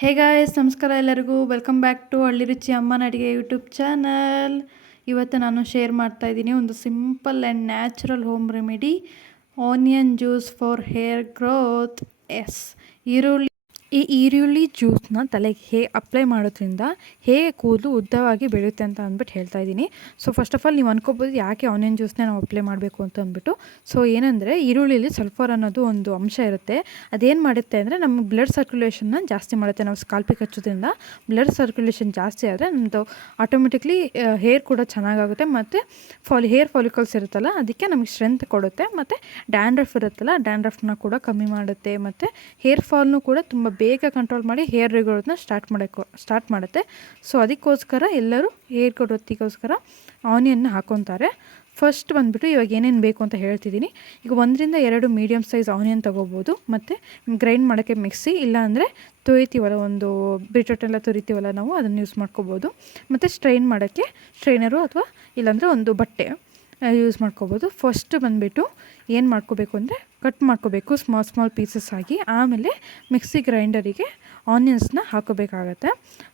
Hey guys, ನಮಸ್ಕಾರ ಎಲ್ಲರಿಗೂ. Welcome back to ಹಳ್ಳಿ ರುಚಿ ಅಮ್ಮನ ಅಡುಗೆ ಯೂಟ್ಯೂಬ್ ಚಾನಲ್. ಇವತ್ತು ನಾನು ಶೇರ್ ಮಾಡ್ತಾ ಇದ್ದೀನಿ ಒಂದು simple and natural home remedy, onion juice for hair growth. Yes, ಈರುಳ್ಳಿ ಜ್ಯೂಸ್ನ ತಲೆಗೆ ಅಪ್ಲೈ ಮಾಡೋದ್ರಿಂದ ಹೇಗೆ ಕೂದಲು ಉದ್ದವಾಗಿ ಬೆಳೆಯುತ್ತೆ ಅಂತ ಅಂದ್ಬಿಟ್ಟು ಹೇಳ್ತಾ ಇದ್ದೀನಿ. ಸೊ ಫಸ್ಟ್ ಆಫ್ ಆಲ್ ನೀವು ಅನ್ಕೋಬೋದು ಯಾಕೆ ಆನಿಯನ್ ಜ್ಯೂಸ್ನ ನಾವು ಅಪ್ಲೈ ಮಾಡಬೇಕು ಅಂತ ಅಂದ್ಬಿಟ್ಟು. ಸೊ ಏನಂದರೆ, ಈರುಳ್ಳಿಲಿ ಸಲ್ಫರ್ ಅನ್ನೋದು ಒಂದು ಅಂಶ ಇರುತ್ತೆ. ಅದೇನು ಮಾಡುತ್ತೆ ಅಂದರೆ ನಮಗೆ ಬ್ಲಡ್ ಸರ್ಕ್ಯುಲೇಷನ್ನ ಜಾಸ್ತಿ ಮಾಡುತ್ತೆ. ನಾವು ಸ್ಕಾಲ್ಪಿಗೆ ಹಚ್ಚೋದ್ರಿಂದ ಬ್ಲಡ್ ಸರ್ಕ್ಯುಲೇಷನ್ ಜಾಸ್ತಿ ಆದರೆ ನಮ್ಮದು ಆಟೋಮೆಟಿಕ್ಲಿ ಹೇರ್ ಕೂಡ ಚೆನ್ನಾಗಾಗುತ್ತೆ. ಮತ್ತು ಹೇರ್ ಫಾಲಿಕಲ್ಸ್ ಇರುತ್ತಲ್ಲ, ಅದಕ್ಕೆ ನಮಗೆ ಸ್ಟ್ರೆಂತ್ ಕೊಡುತ್ತೆ. ಮತ್ತು ಡ್ಯಾಂಡ್ರಫ್ ಇರುತ್ತಲ್ಲ, ಡ್ಯಾಂಡ್ರಫ್ನ ಕೂಡ ಕಮ್ಮಿ ಮಾಡುತ್ತೆ. ಮತ್ತು ಹೇರ್ ಫಾಲ್ನು ಕೂಡ ತುಂಬ ಬೇಗ ಕಂಟ್ರೋಲ್ ಮಾಡಿ ಹೇರ್ ರಿಗ್ರೋತ್ನ ಸ್ಟಾರ್ಟ್ ಮಾಡುತ್ತೆ. ಸೊ ಅದಕ್ಕೋಸ್ಕರ ಎಲ್ಲರೂ ಹೇರ್ ಗ್ರೋತಿಗೋಸ್ಕರ ಆನಿಯನ್ನ ಹಾಕ್ಕೊತಾರೆ. ಫಸ್ಟ್ ಬಂದುಬಿಟ್ಟು ಇವಾಗ ಏನೇನು ಬೇಕು ಅಂತ ಹೇಳ್ತಿದ್ದೀನಿ. ಈಗ 1-2 ಮೀಡಿಯಮ್ ಸೈಜ್ ಆನಿಯನ್ ತೊಗೋಬೋದು. ಮತ್ತು ಗ್ರೈಂಡ್ ಮಾಡೋಕ್ಕೆ ಮಿಕ್ಸಿ, ಇಲ್ಲಾಂದರೆ ತೊಯ್ತೀವಲ್ಲ, ಒಂದು ಬಿಟೊಟ್ಟೆಲ್ಲ ತುರಿತೀವಲ್ಲ ನಾವು, ಅದನ್ನು ಯೂಸ್ ಮಾಡ್ಕೋಬೋದು. ಮತ್ತು ಸ್ಟ್ರೈನ್ ಮಾಡೋಕ್ಕೆ ಸ್ಟ್ರೈನರು ಅಥವಾ ಇಲ್ಲಾಂದರೆ ಒಂದು ಬಟ್ಟೆ ಯೂಸ್ ಮಾಡ್ಕೋಬೋದು. ಫಸ್ಟ್ ಬಂದುಬಿಟ್ಟು ಏನು ಮಾಡ್ಕೋಬೇಕು ಅಂದರೆ, ಕಟ್ ಮಾಡ್ಕೋಬೇಕು ಸ್ಮಾಲ್ ಪೀಸಸ್ ಆಗಿ. ಆಮೇಲೆ ಮಿಕ್ಸಿ ಗ್ರೈಂಡರಿಗೆ ಆನಿಯನ್ಸ್ನ ಹಾಕೋಬೇಕಾಗತ್ತೆ.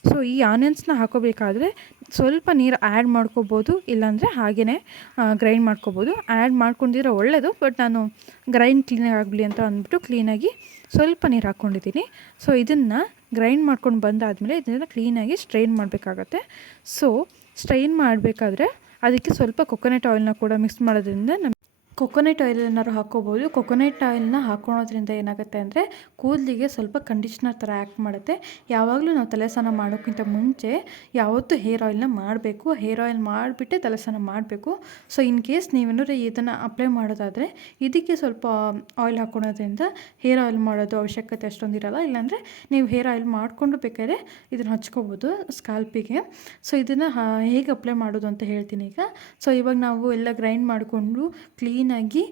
ಸೊ ಈ ಆನಿಯನ್ಸ್ನ ಹಾಕೋಬೇಕಾದ್ರೆ ಸ್ವಲ್ಪ ನೀರು ಆ್ಯಡ್ ಮಾಡ್ಕೋಬೋದು, ಇಲ್ಲಾಂದರೆ ಹಾಗೆಯೇ ಗ್ರೈಂಡ್ ಮಾಡ್ಕೋಬೋದು. ಆ್ಯಡ್ ಮಾಡ್ಕೊಂಡಿದ್ರೆ ಒಳ್ಳೆಯದು, ಬಟ್ ನಾನು ಗ್ರೈಂಡ್ ಕ್ಲೀನಾಗಿ ಆಗಲಿ ಅಂತ ಅಂದ್ಬಿಟ್ಟು ಕ್ಲೀನಾಗಿ ಸ್ವಲ್ಪ ನೀರು ಹಾಕ್ಕೊಂಡಿದ್ದೀನಿ. ಸೊ ಇದನ್ನು ಗ್ರೈಂಡ್ ಮಾಡ್ಕೊಂಡು ಬಂದಾದಮೇಲೆ ಇದನ್ನು ಕ್ಲೀನಾಗಿ ಸ್ಟ್ರೈನ್ ಮಾಡಬೇಕಾಗತ್ತೆ. ಸೊ ಸ್ಟ್ರೈನ್ ಮಾಡಬೇಕಾದ್ರೆ ಅದಕ್ಕೆ ಸ್ವಲ್ಪ ಕೊಕೊನಟ್ ಆಯಿಲ್ನ ಕೂಡ ಮಿಕ್ಸ್ ಮಾಡೋದ್ರಿಂದ ಕೊಕೊನಟ್ ಆಯಿಲ್ ಏನಾದ್ರು ಹಾಕ್ಕೋಬೋದು. ಕೊಕೊನಟ್ ಆಯಿಲ್ನ ಹಾಕ್ಕೊಳೋದ್ರಿಂದ ಏನಾಗುತ್ತೆ ಅಂದರೆ, ಕೂದಲಿಗೆ ಸ್ವಲ್ಪ ಕಂಡೀಷ್ನರ್ ಥರ ಆ್ಯಕ್ಟ್ ಮಾಡುತ್ತೆ. ಯಾವಾಗಲೂ ನಾವು ತಲೆ ಸ್ನಾನ ಮಾಡೋಕ್ಕಿಂತ ಮುಂಚೆ ಯಾವತ್ತೂ ಹೇರ್ ಆಯಿಲ್ನ ಮಾಡಬೇಕು. ಹೇರ್ ಆಯಿಲ್ ಮಾಡಿಬಿಟ್ಟೆ ತಲೆ ಸ್ನಾನ ಮಾಡಬೇಕು. ಸೊ ಇನ್ ಕೇಸ್ ನೀವೇನಾದ್ರು ಇದನ್ನು ಅಪ್ಲೈ ಮಾಡೋದಾದರೆ ಇದಕ್ಕೆ ಸ್ವಲ್ಪ ಆಯಿಲ್ ಹಾಕ್ಕೊಳೋದ್ರಿಂದ ಹೇರ್ ಆಯಿಲ್ ಮಾಡೋದು ಅವಶ್ಯಕತೆ ಅಷ್ಟೊಂದಿರಲ್ಲ. ಇಲ್ಲಾಂದರೆ ನೀವು ಹೇರ್ ಆಯಿಲ್ ಮಾಡಿಕೊಂಡು ಬೇಕಾದ್ರೆ ಇದನ್ನು ಹಚ್ಕೋಬೋದು ಸ್ಕಾಲ್ಪಿಗೆ. ಸೊ ಇದನ್ನು ಹೇಗೆ ಅಪ್ಲೈ ಮಾಡೋದು ಅಂತ ಹೇಳ್ತೀನಿ ಈಗ. ಸೊ ಇವಾಗ ನಾವು ಎಲ್ಲ ಗ್ರೈಂಡ್ ಮಾಡಿಕೊಂಡು ಕ್ಲೀನಾಗಿ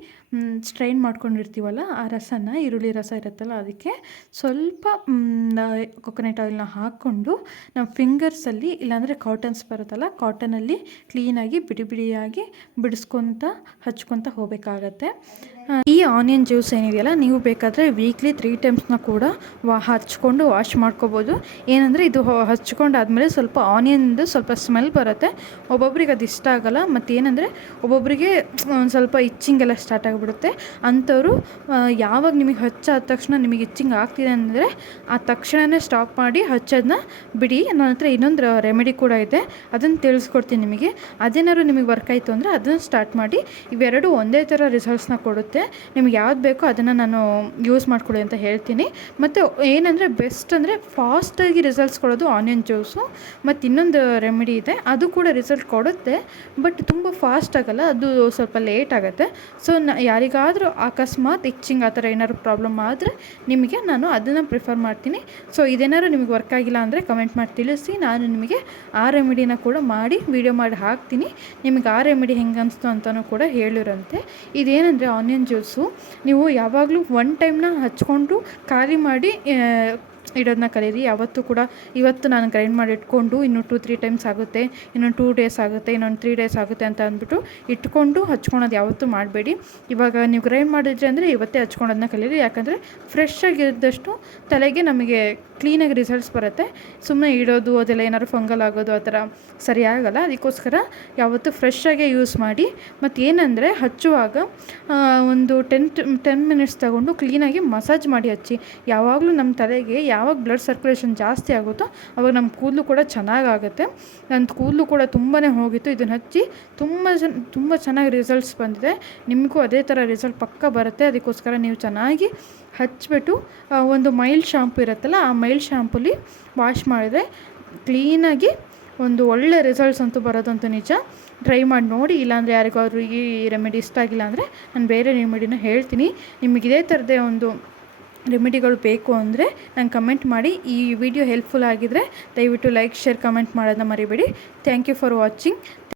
ಸ್ಟ್ರೈನ್ ಮಾಡ್ಕೊಂಡಿರ್ತೀವಲ್ಲ, ಆ ರಸನ, ಈರುಳ್ಳಿ ರಸ ಇರುತ್ತಲ್ಲ, ಅದಕ್ಕೆ ಸ್ವಲ್ಪ ಕೊಕೊನಟ್ ಆಯಿಲ್ನ ಹಾಕ್ಕೊಂಡು ನಾವು ಫಿಂಗರ್ಸಲ್ಲಿ, ಇಲ್ಲಾಂದರೆ ಕಾಟನ್ಸ್ ಬರುತ್ತಲ್ಲ, ಕಾಟನಲ್ಲಿ ಕ್ಲೀನಾಗಿ ಬಿಡಿಯಾಗಿ ಹಚ್ಕೊತ ಹೋಗಬೇಕಾಗತ್ತೆ. ಈ ಆನಿಯನ್ ಜ್ಯೂಸ್ ಏನಿದೆಯಲ್ಲ, ನೀವು ಬೇಕಾದರೆ ವೀಕ್ಲಿ 3 ಟೈಮ್ಸ್ನ ಕೂಡ ಹಚ್ಕೊಂಡು ವಾಶ್ ಮಾಡ್ಕೋಬೋದು. ಏನಂದರೆ ಇದು ಹಚ್ಕೊಂಡಾದ್ಮೇಲೆ ಸ್ವಲ್ಪ ಆನಿಯನ್ದು ಸ್ವಲ್ಪ ಸ್ಮೆಲ್ ಬರುತ್ತೆ. ಒಬ್ಬೊಬ್ರಿಗೆ ಅದು ಇಷ್ಟ ಆಗೋಲ್ಲ. ಮತ್ತು ಏನಂದರೆ ಒಬ್ಬೊಬ್ಬರಿಗೆ ಒಂದು ಸ್ವಲ್ಪ ಇಚ್ಚಿಂಗ್ ಎಲ್ಲ ಸ್ಟಾರ್ಟ್ ಆಗಿಬಿಡುತ್ತೆ. ಅಂಥವ್ರು ಯಾವಾಗ ನಿಮಗೆ ಹಚ್ಚಾದ ತಕ್ಷಣ ನಿಮಗೆ ಇಚ್ಚಿಂಗ್ ಆಗ್ತಿದೆ ಅಂದರೆ ಆ ತಕ್ಷಣವೇ ಸ್ಟಾಪ್ ಮಾಡಿ ಹಚ್ಚೋದನ್ನ ಬಿಡಿ. ನನ್ನ ಹತ್ರ ಇನ್ನೊಂದು ರೆಮಿಡಿ ಕೂಡ ಇದೆ, ಅದನ್ನು ತಿಳಿಸ್ಕೊಡ್ತೀನಿ ನಿಮಗೆ. ಅದೇನಾದ್ರು ನಿಮಗೆ ವರ್ಕ್ ಆಯಿತು ಅಂದರೆ ಅದನ್ನು ಸ್ಟಾರ್ಟ್ ಮಾಡಿ. ಇವೆರಡು ಒಂದೇ ಥರ ರಿಸಲ್ಟ್ಸ್ನ ಕೊಡುತ್ತೆ. ನಿಮ್ಗೆ ಯಾವ್ದು ಬೇಕೋ ಅದನ್ನು ನಾನು ಯೂಸ್ ಮಾಡ್ಕೊಳ್ಳಿ ಅಂತ ಹೇಳ್ತೀನಿ. ಮತ್ತು ಏನಂದರೆ ಬೆಸ್ಟ್ ಅಂದರೆ ಫಾಸ್ಟಾಗಿ ರಿಸಲ್ಟ್ಸ್ ಕೊಡೋದು ಆನಿಯನ್ ಜ್ಯೂಸು. ಮತ್ತು ಇನ್ನೊಂದು ರೆಮಿಡಿ ಇದೆ, ಅದು ಕೂಡ ರಿಸಲ್ಟ್ ಕೊಡುತ್ತೆ, ಬಟ್ ತುಂಬ ಫಾಸ್ಟ್ ಆಗಲ್ಲ, ಅದು ಸ್ವಲ್ಪ ಲೇಟ್ ಆಗುತ್ತೆ. ಸೊ ಯಾರಿಗಾದರೂ ಅಕಸ್ಮಾತ್ ಇಚ್ಚಿಂಗ್ ಆ ಥರ ಏನಾದ್ರು ಪ್ರಾಬ್ಲಮ್ ಆದರೆ ನಿಮಗೆ ನಾನು ಅದನ್ನು ಪ್ರಿಫರ್ ಮಾಡ್ತೀನಿ. ಸೊ ಇದೇನಾದ್ರು ನಿಮಗೆ ವರ್ಕ್ ಆಗಿಲ್ಲ ಅಂದರೆ ಕಮೆಂಟ್ ಮಾಡಿ ತಿಳಿಸಿ. ನಾನು ನಿಮಗೆ ಆ ರೆಮಿಡಿನ ಕೂಡ ಮಾಡಿ ವಿಡಿಯೋ ಮಾಡಿ ಹಾಕ್ತೀನಿ. ನಿಮಗೆ ಆ ರೆಮಿಡಿ ಹೆಂಗೆ ಅನಿಸ್ತು ಅಂತಲೂ ಕೂಡ ಹೇಳಿರಂತೆ. ಇದೇನೆಂದರೆ ಆನಿಯನ್ ಜ್ಯೂಸು ನೀವು ಯಾವಾಗಲೂ 1 ಟೈಮ್ನ ಹಚ್ಕೊಂಡು ಖಾಲಿ ಮಾಡಿ ಇಡೋದನ್ನ ಕಲೀರಿ. ಯಾವತ್ತೂ ಕೂಡ ಇವತ್ತು ನಾನು ಗ್ರೈಂಡ್ ಮಾಡಿ ಇಟ್ಕೊಂಡು ಇನ್ನು 2-3 ಟೈಮ್ಸ್ ಆಗುತ್ತೆ, ಇನ್ನೊಂದು 2 ಡೇಸ್ ಆಗುತ್ತೆ, ಇನ್ನೊಂದು 3 ಡೇಸ್ ಆಗುತ್ತೆ ಅಂತ ಅಂದ್ಬಿಟ್ಟು ಇಟ್ಕೊಂಡು ಹಚ್ಕೊಳೋದು ಯಾವತ್ತೂ ಮಾಡಬೇಡಿ. ಇವಾಗ ನೀವು ಗ್ರೈಂಡ್ ಮಾಡಿದ್ರಿ ಅಂದರೆ ಇವತ್ತೇ ಹಚ್ಕೊಳೋದನ್ನ ಕಲೀರಿ. ಯಾಕಂದರೆ ಫ್ರೆಶ್ ಆಗಿದ್ದಷ್ಟು ತಲೆಗೆ ನಮಗೆ ಕ್ಲೀನಾಗಿ ರಿಸಲ್ಟ್ಸ್ ಬರುತ್ತೆ. ಸುಮ್ಮನೆ ಇಡೋದು ಅದೆಲ್ಲ ಏನಾದ್ರು ಫಂಗಲ್ ಆಗೋದು ಆ ಥರ ಸರಿಯಾಗಲ್ಲ. ಅದಕ್ಕೋಸ್ಕರ ಯಾವತ್ತೂ ಫ್ರೆಶ್ಶಾಗೇ ಯೂಸ್ ಮಾಡಿ. ಮತ್ತು ಏನಂದರೆ ಹಚ್ಚುವಾಗ ಒಂದು 10 ಮಿನಿಟ್ಸ್ ತಗೊಂಡು ಕ್ಲೀನಾಗಿ ಮಸಾಜ್ ಮಾಡಿ ಹಚ್ಚಿ. ಯಾವಾಗಲೂ ನಮ್ಮ ತಲೆಗೆ ಯಾವಾಗ ಬ್ಲಡ್ ಸರ್ಕ್ಯುಲೇಷನ್ ಜಾಸ್ತಿ ಆಗುತ್ತೋ ಅವಾಗ ನಮ್ಮ ಕೂದಲು ಕೂಡ ಚೆನ್ನಾಗಾಗುತ್ತೆ. ನನ್ನ ಕೂದಲು ಕೂಡ ತುಂಬಾ ಹೋಗಿತ್ತು. ಇದನ್ನು ಹಚ್ಚಿ ತುಂಬ ಚೆನ್ನಾಗಿ ರಿಸಲ್ಟ್ಸ್ ಬಂದಿದೆ. ನಿಮಗೂ ಅದೇ ಥರ ರಿಸಲ್ಟ್ ಪಕ್ಕ ಬರುತ್ತೆ. ಅದಕ್ಕೋಸ್ಕರ ನೀವು ಚೆನ್ನಾಗಿ ಹಚ್ಬಿಟ್ಟು ಒಂದು ಮೈಲ್ಡ್ ಶಾಂಪು ಇರುತ್ತಲ್ಲ, ಆ ಮೈಲ್ಡ್ ಶಾಂಪುಲಿ ವಾಶ್ ಮಾಡಿದ್ರೆ ಕ್ಲೀನಾಗಿ ಒಂದು ಒಳ್ಳೆ ರಿಸಲ್ಟ್ಸ್ ಅಂತೂ ಬರೋದಂತೂ ನಿಜ. ಟ್ರೈ ಮಾಡಿ ನೋಡಿ. ಇಲ್ಲಾಂದರೆ ಯಾರಿಗಾದ್ರೂ ಈ ರೆಮಿಡಿ ಇಷ್ಟ ಆಗಿಲ್ಲ ಅಂದರೆ ನಾನು ಬೇರೆ ರೆಮಿಡಿನ ಹೇಳ್ತೀನಿ. ನಿಮಗೆ ಇದೇ ಥರದೇ ಒಂದು ರೆಮಿಡಿಗಳು ಬೇಕು ಅಂದರೆ ನಂಗೆ ಕಮೆಂಟ್ ಮಾಡಿ. ಈ ವಿಡಿಯೋ ಹೆಲ್ಪ್ಫುಲ್ ಆಗಿದ್ದರೆ ದಯವಿಟ್ಟು ಲೈಕ್, ಶೇರ್, ಕಮೆಂಟ್ ಮಾಡೋದನ್ನ ಮರಿಬೇಡಿ. Thank you for watching.